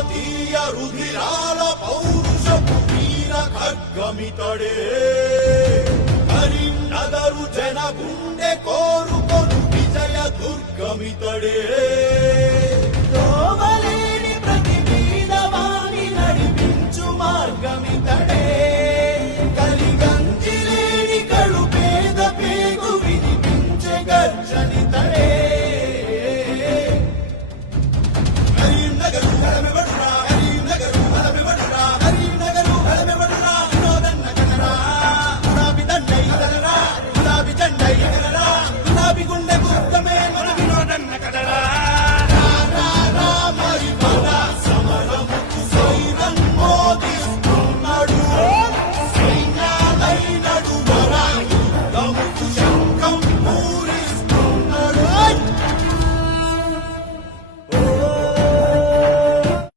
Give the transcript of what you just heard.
భారతీయ రుధిరాల పౌరుషపు వీర ఖడ్గమితడే కరీంనగరు జన గుండె కోరుకొను విజయ దుర్గమితడే